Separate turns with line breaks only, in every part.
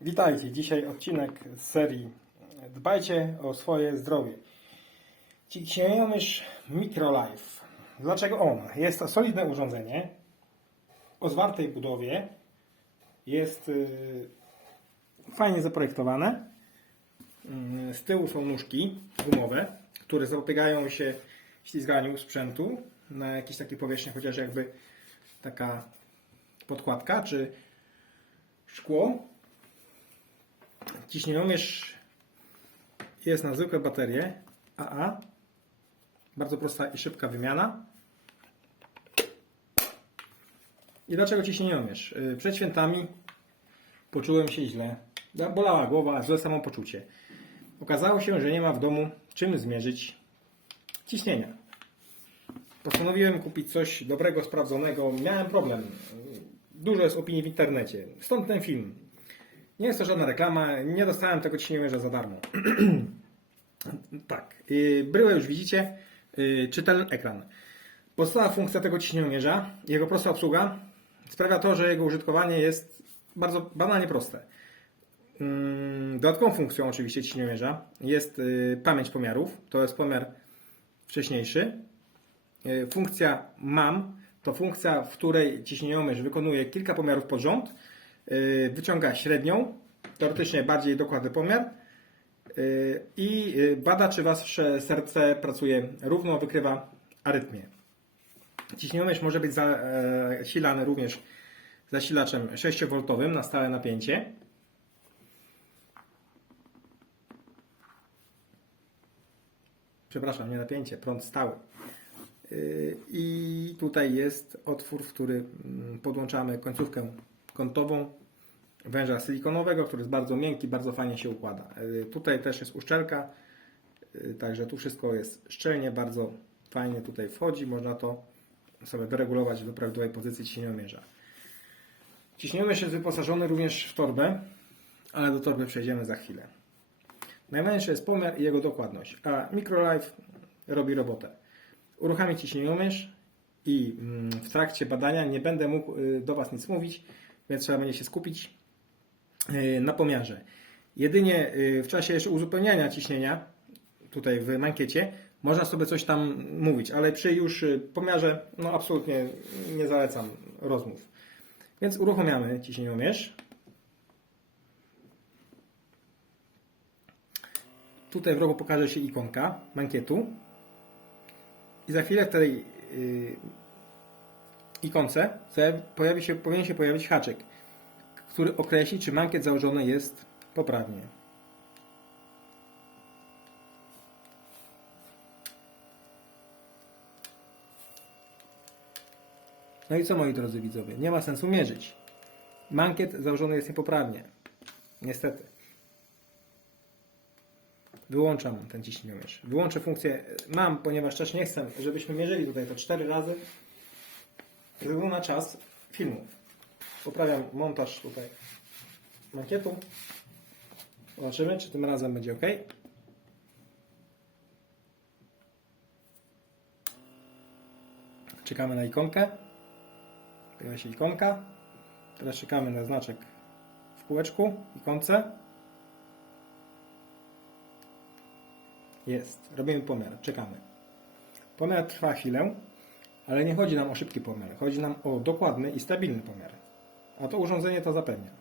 Witajcie. Dzisiaj odcinek z serii Dbajcie o swoje zdrowie. Ciśnieniomierz Microlife. Dlaczego on? Jest to solidne urządzenie o zwartej budowie. Jest y, fajnie zaprojektowane. Mm, Z tyłu są nóżki gumowe, które zapobiegają się ślizganiu sprzętu na jakiejś takiej powierzchni, chociaż jakby taka podkładka czy szkło. Ciśnieniomierz jest na zwykłe baterie AA. Bardzo prosta i szybka wymiana. I dlaczego ciśnieniomierz? Y, Przed świętami poczułem się źle. Bolała głowa, złe samopoczucie. Okazało się, że nie ma w domu czym zmierzyć ciśnienia. Postanowiłem kupić coś dobrego, sprawdzonego. Miałem problem. Dużo jest opinii w internecie. Stąd ten film. Nie jest to żadna reklama. Nie dostałem tego ciśnieniomierza za darmo. tak. Bryłę już widzicie. y, Czytelny ekran. Podstawowa funkcja tego ciśnieniomierza, jego prosta obsługa sprawia to, że jego użytkowanie jest bardzo banalnie proste. Mm, Dodatkową funkcją oczywiście ciśnieniomierza jest y, pamięć pomiarów. To jest pomiar wcześniejszy. Y, Funkcja MAM to funkcja, w której ciśnieniomierz wykonuje kilka pomiarów pod rząd, wyciąga średnią, teoretycznie bardziej dokładny pomiar y, i y, bada, czy wasze serce pracuje równo, wykrywa arytmię. Ciśnieniomierz może być zasilany również zasilaczem 6V na stałe napięcie. Przepraszam, nie napięcie, prąd stały. I tutaj jest otwór, w który mm, podłączamy końcówkę kątową węża silikonowego, który jest bardzo miękki, bardzo fajnie się układa. Yy, Tutaj też jest uszczelka, yy, także tu wszystko jest szczelnie, bardzo fajnie tutaj wchodzi. Można to sobie doregulować do prawidłowej pozycji ciśnieniomierza. Ciśnieniomierz jest wyposażony również w torbę, ale do torby przejdziemy za chwilę. Najważniejszy jest pomiar i jego dokładność, a MicroLife robi robotę. Uruchamię ciśnieniomierz i mm, w trakcie badania nie będę mógł y, do Was nic mówić, więc trzeba będzie się skupić y, na pomiarze. Jedynie y, w czasie jeszcze uzupełniania ciśnienia, tutaj w mankiecie, można sobie coś tam mówić, ale przy już y, pomiarze, no absolutnie nie zalecam rozmów. Więc uruchamiamy ciśnieniomierz. Tutaj w rogu pokaże się ikonka mankietu. I za chwilę w tej ikonce pojawi się, powinien się pojawić haczyk, który określi, czy mankiet założony jest poprawnie. No i co moi drodzy widzowie? Nie ma sensu mierzyć. Mankiet założony jest niepoprawnie. Niestety. Wyłączam ten ciśnieniomierz. Wyłączę funkcję mam, ponieważ też nie chcę, żebyśmy mierzyli tutaj to 4 razy ze względu na czas filmu. Poprawiam montaż tutaj mankietu. Zobaczymy, czy tym razem będzie ok. Czekamy na ikonkę. Pojawia się ikonka. Teraz czekamy na znaczek w kółeczku, ikonce. Jest. Robimy pomiar. Czekamy. Pomiar trwa chwilę, ale nie chodzi nam o szybki pomiar. Chodzi nam o dokładny i stabilny pomiar. A to urządzenie to zapewnia.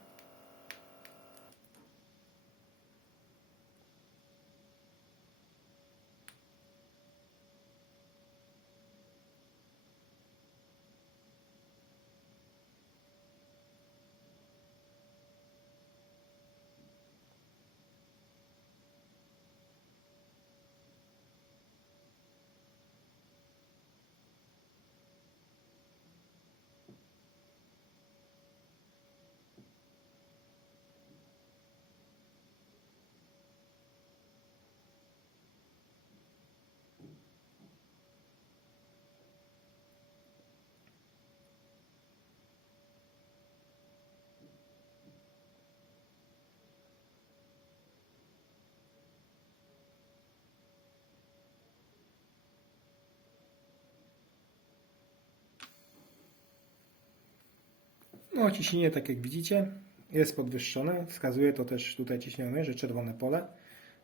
No, ciśnienie, tak jak widzicie, jest podwyższone. Wskazuje to też tutaj ciśnieniomierze, czerwone pole.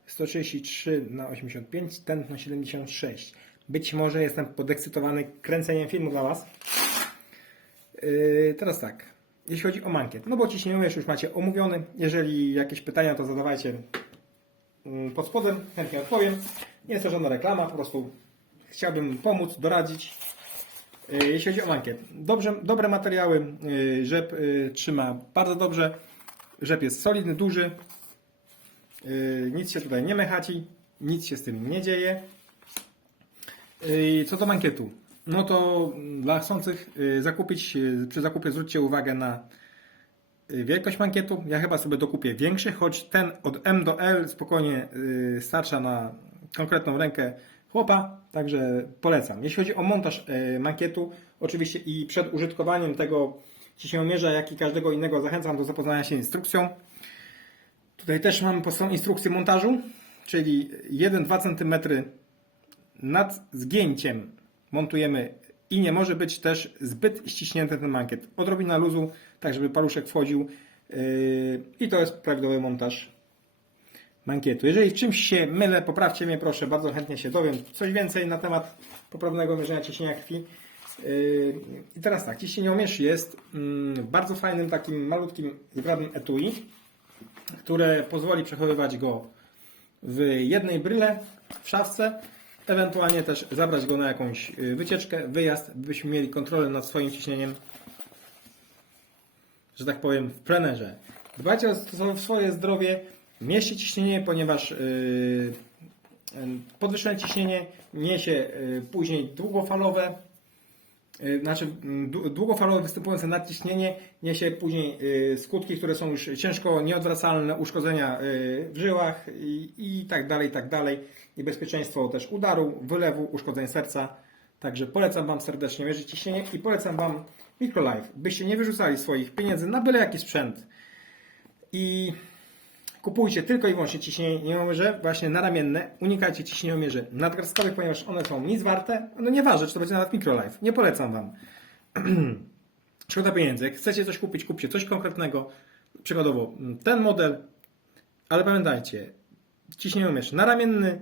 133 na 85, ten na 76. Być może jestem podekscytowany kręceniem filmu dla Was. Yy, teraz tak, jeśli chodzi o mankiet, no bo ciśnieniomierz już macie omówiony. Jeżeli jakieś pytania, to zadawajcie mm, pod spodem, chętnie odpowiem. Nie jest to żadna reklama, po prostu chciałbym pomóc, doradzić. Yy, Jeśli chodzi o mankiet, dobrze, dobre materiały, yy, rzep yy, trzyma bardzo dobrze, rzep jest solidny, duży, nic się tutaj nie mechaci, nic się z tym nie dzieje. Co do mankietu, no to dla chcących zakupić, przy zakupie zwróćcie uwagę na wielkość mankietu. Ja chyba sobie dokupię większy, choć ten od M do L spokojnie starcza na konkretną rękę chłopa, także polecam. Jeśli chodzi o montaż yy, mankietu, oczywiście i przed użytkowaniem tego ciśnieniomierza, jak i każdego innego zachęcam do zapoznania się z instrukcją. Tutaj też mamy po stronie instrukcję montażu, czyli 1-2 cm nad zgięciem montujemy i nie może być też zbyt ściśnięty ten mankiet. Odrobina luzu, tak żeby paluszek wchodził yy, i to jest prawidłowy montaż mankietu. Jeżeli czymś się mylę, poprawcie mnie proszę, bardzo chętnie się dowiem coś więcej na temat poprawnego mierzenia ciśnienia krwi. Yy, I teraz tak, ciśnieniomierz jest mm, w bardzo fajnym takim malutkim zgrabnym etui które pozwoli przechowywać go w jednej bryle, w szafce, ewentualnie też zabrać go na jakąś y, wycieczkę, wyjazd, byśmy mieli kontrolę nad swoim ciśnieniem, że tak powiem, w plenerze. Dbajcie o swoje zdrowie, mieście ciśnienie, ponieważ yy, podwyższone ciśnienie niesie yy, później długofalowe Y, znaczy mm, dłu- długofalowe występujące nadciśnienie niesie później y, skutki, które są już ciężko nieodwracalne, uszkodzenia y, w żyłach i, i tak dalej, i tak dalej. Niebezpieczeństwo też udaru, wylewu, uszkodzeń serca. Także polecam Wam serdecznie mierzyć ciśnienie i polecam Wam Microlife, byście nie wyrzucali swoich pieniędzy na byle jaki sprzęt. I kupujcie tylko i wyłącznie ciśnieniomierze właśnie naramienne. Unikajcie ciśnieniomierzy nadgarstkowych, ponieważ one są nic warte. No nieważne, czy to będzie nawet Microlife. Nie polecam Wam. Szkoda pieniędzy. Jak chcecie coś kupić, kupcie coś konkretnego. Przykładowo mm, ten model, ale pamiętajcie, ciśnieniomierz naramienny,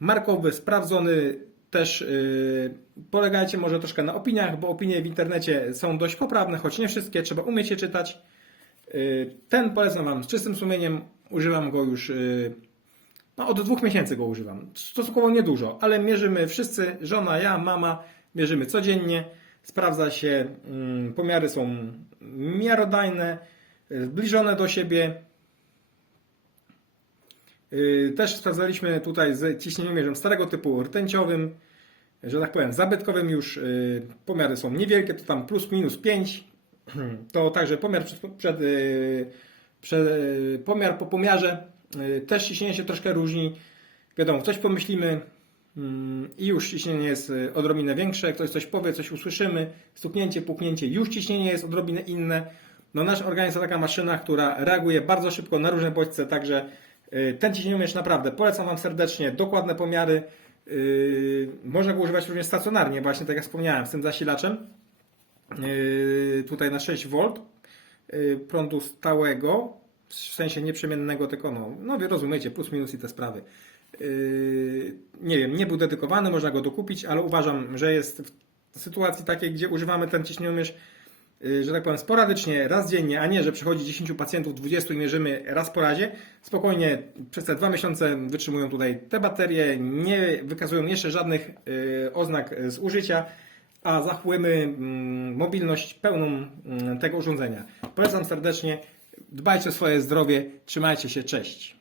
markowy, sprawdzony. Też yy, polegajcie może troszkę na opiniach, bo opinie w internecie są dość poprawne, choć nie wszystkie. Trzeba umieć je czytać. Yy, Ten polecam Wam z czystym sumieniem. Używam go już yy, no, od dwóch miesięcy go używam. Stosunkowo niedużo, ale mierzymy wszyscy, żona, ja, mama, mierzymy codziennie. Sprawdza się, mm, pomiary są miarodajne, yy, zbliżone do siebie. Też sprawdzaliśmy tutaj z ciśnieniomierzem starego typu rtęciowym, że tak powiem zabytkowym już. Pomiary są niewielkie, to tam plus minus 5. To także pomiar przed, przed, yy, przed, yy, pomiar po pomiarze yy, też ciśnienie się troszkę różni. Wiadomo, coś pomyślimy mm, i już ciśnienie jest odrobinę większe, ktoś coś powie, coś usłyszymy, stuknięcie, puknięcie, już ciśnienie jest odrobinę inne. No nasz organizm to taka maszyna, która reaguje bardzo szybko na różne bodźce, także ten ciśnieniomierz naprawdę polecam Wam serdecznie, dokładne pomiary. Można go używać również stacjonarnie, właśnie tak jak wspomniałem, z tym zasilaczem. Yy, tutaj na 6V yy, prądu stałego, w sensie nieprzemiennego, tylko no, no wy rozumiecie, plus minus i te sprawy. Yy, nie wiem, nie był dedykowany, można go dokupić, ale uważam, że jest w sytuacji takiej, gdzie używamy ten ciśnieniomierz, yy, że tak powiem, sporadycznie, raz dziennie, a nie, że przychodzi 10 pacjentów, 20 i mierzymy raz po razie. Spokojnie przez te dwa miesiące wytrzymują tutaj te baterie, nie wykazują jeszcze żadnych oznak zużycia a zachowujemy mm, mobilność pełną mm, tego urządzenia. Polecam serdecznie. Dbajcie o swoje zdrowie. Trzymajcie się. Cześć.